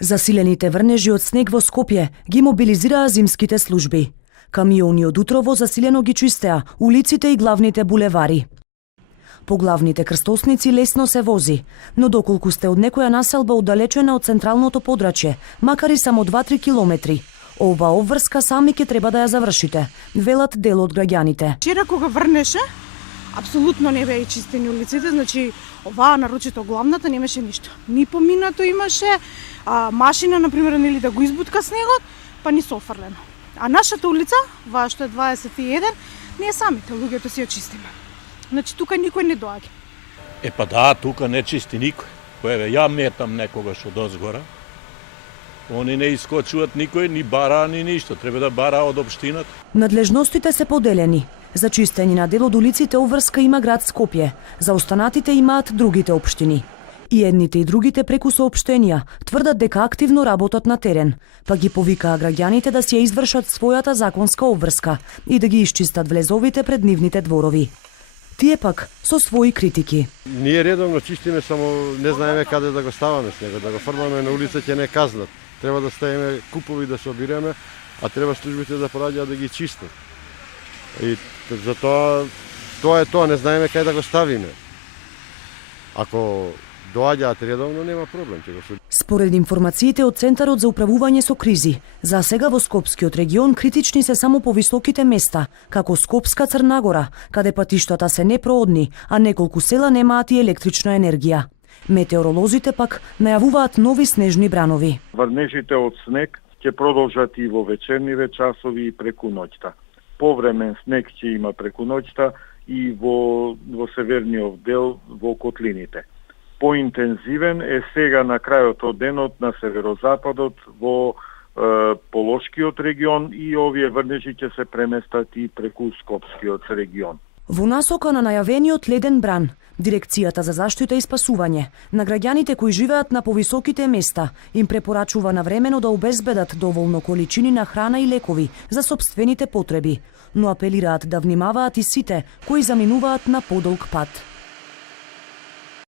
Засилените врнежи од снег во Скопје ги мобилизираа зимските служби. Камиони од утрово засилено ги чистеа улиците и главните булевари. По главните крстосници лесно се вози, но доколку сте од некоја населба оддалечена од централното подрачје, макар и само 2-3 километри, ова обврска сами ќе треба да ја завршите, велат дел од граѓаните. Вчера кога врнеше, апсолутно не беа чистени улиците, значи оваа нарочито главната немаше ништо. Ни поминато имаше, машина например нели да го избутка снегот, па ни софрлено. А нашата улица, ваа што е 21, ние самите луѓето си ја чистиме. Значи тука никој не доаѓа. Па да, тука не чисти никој. Еве, ја метам некогаш од озгора. Они не искочуваат никој, ни бараа, ни ништо. Треба да бараа од општината. Надлежностите се поделени. За чистење на дел од улиците обврска има град Скопје, за останатите имаат другите општини. И едните и другите преку соопштенија тврдат дека активно работат на терен, па ги повикаа граѓаните да си ја извршат својата законска обврска и да ги исчистат влезовите пред нивните дворови. Тие пак со своји критики. Ние редовно чистиме, само не знаеме каде да го ставаме снегот, да го фрламе на улица ќе не казнат. Треба да ставиме купови да се обираме, а треба службите да пораѓаат да ги чистат. И затоа тоа не знаеме каде да го ставиме. Ако доаѓаат редовно, нема проблем. Според информациите од Центарот за управување со кризи, за сега во Скопскиот регион критични се само по високите места, како Скопска Црнагора, каде патиштата се непроодни, а неколку села немаат и електрична енергија. Метеоролозите пак најавуваат нови снежни бранови. Врнежите од снег ќе продолжат и во вечерниве часови и преку ноќта. Повремен снег ќе има преку ноќта и во северниот дел во котлините. Поинтензивен е сега на крајот од денот на северозападот во Полошкиот регион и овие врнежи ќе се преместат и преку Скопскиот регион. Во насока на најавениот леден бран, Дирекцијата за заштита и спасување на граѓаните кои живеат на повисоките места им препорачува навремено да обезбедат доволно количини на храна и лекови за сопствените потреби, но апелираат да внимаваат и сите кои заминуваат на подолг пат.